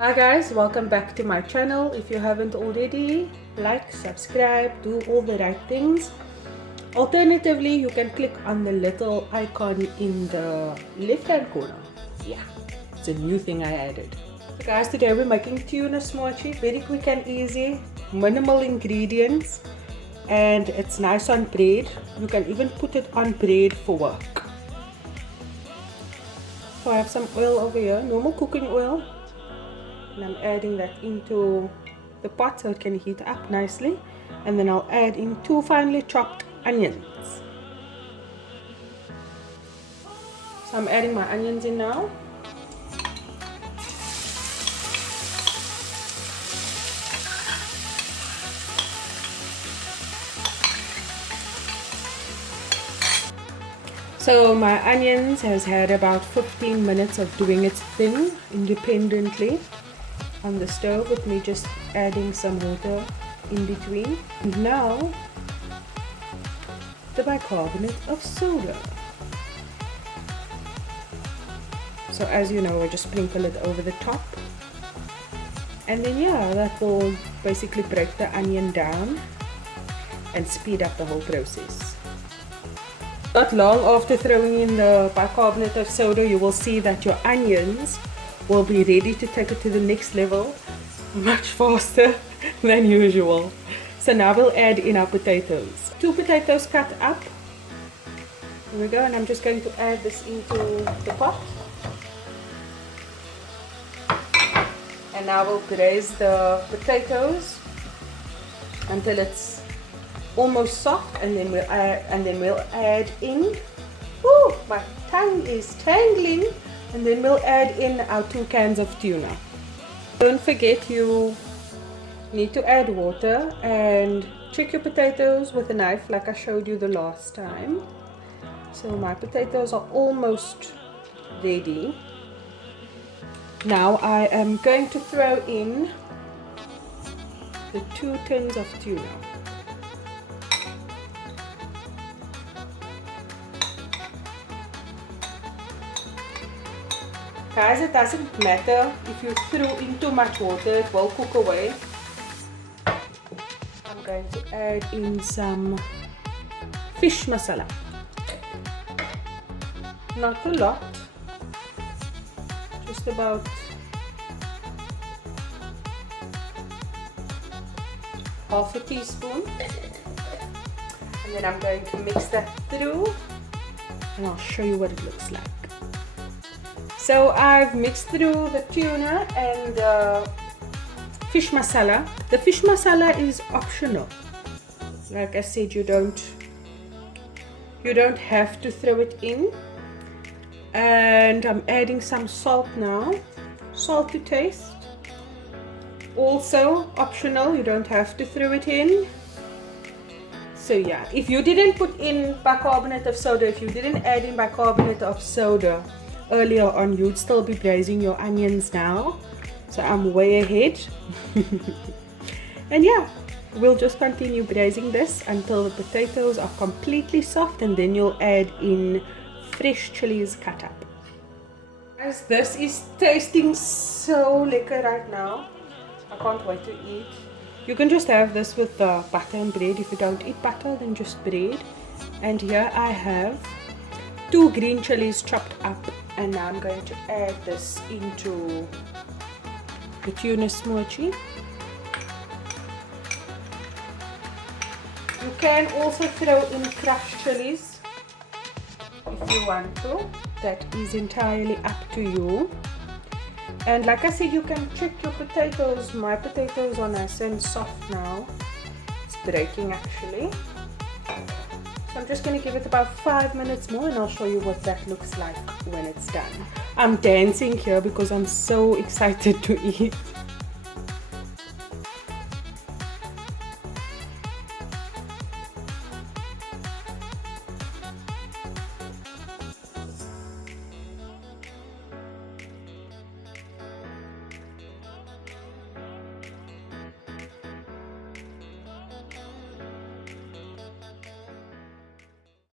Hi guys, welcome back to my channel. If you haven't already, like, subscribe, do all the right things. Alternatively, you can click on the little icon in the left hand corner. Yeah, it's a new thing I added. So guys, today we're making tuna smoortjie. Very quick and easy, minimal ingredients, and it's nice on bread. You can even put it on bread for work. So I have some oil over here, normal cooking oil. And I'm adding that into the pot so it can heat up nicely, and then I'll add in 2 finely chopped onions. So I'm adding my onions in now. So my onions has had about 15 minutes of doing its thing independently on the stove, with me just adding some water in between. And now the bicarbonate of soda. So as you know, I just sprinkle it over the top, and then yeah, that will basically break the onion down and speed up the whole process. Not long after throwing in the bicarbonate of soda, you will see that your onions will be ready to take it to the next level much faster than usual. So now we'll add in our potatoes. 2 potatoes cut up. Here we go, and I'm just going to add this into the pot. And now we'll braise the potatoes until it's almost soft, and then we'll add in, whoo, my tongue is tangling, and then we'll add in our 2 cans of tuna. Don't forget, you need to add water and check your potatoes with a knife like I showed you the last time. So my potatoes are almost ready. Now I am going to throw in the 2 tins of tuna. Guys, it doesn't matter if you threw in too much water, it will cook away. I'm going to add in some fish masala. Not a lot, just about half a teaspoon. And then I'm going to mix that through, and I'll show you what it looks like. So I've mixed through the tuna and the fish masala. The fish masala is optional. Like I said, you don't have to throw it in. And I'm adding some salt now. Salt to taste. Also optional, you don't have to throw it in. So yeah, if you didn't put in bicarbonate of soda, if you didn't add in bicarbonate of soda earlier on, you'd still be braising your onions now. So I'm way ahead. And yeah, we'll just continue braising this until the potatoes are completely soft, and then you'll add in fresh chilies cut up. Guys, this is tasting so lekker right now. I can't wait to eat. You can just have this with butter and bread. If you don't eat butter, then just bread. And here I have 2 green chilies chopped up, and now I'm going to add this into the tuna smoortjie. You can also throw in crushed chilies if you want to. That is entirely up to you. And like I said, you can check your potatoes. My potatoes are nice and soft now. It's breaking actually. So I'm just going to give it about 5 minutes more, and I'll show you what that looks like when it's done. I'm dancing here because I'm so excited to eat.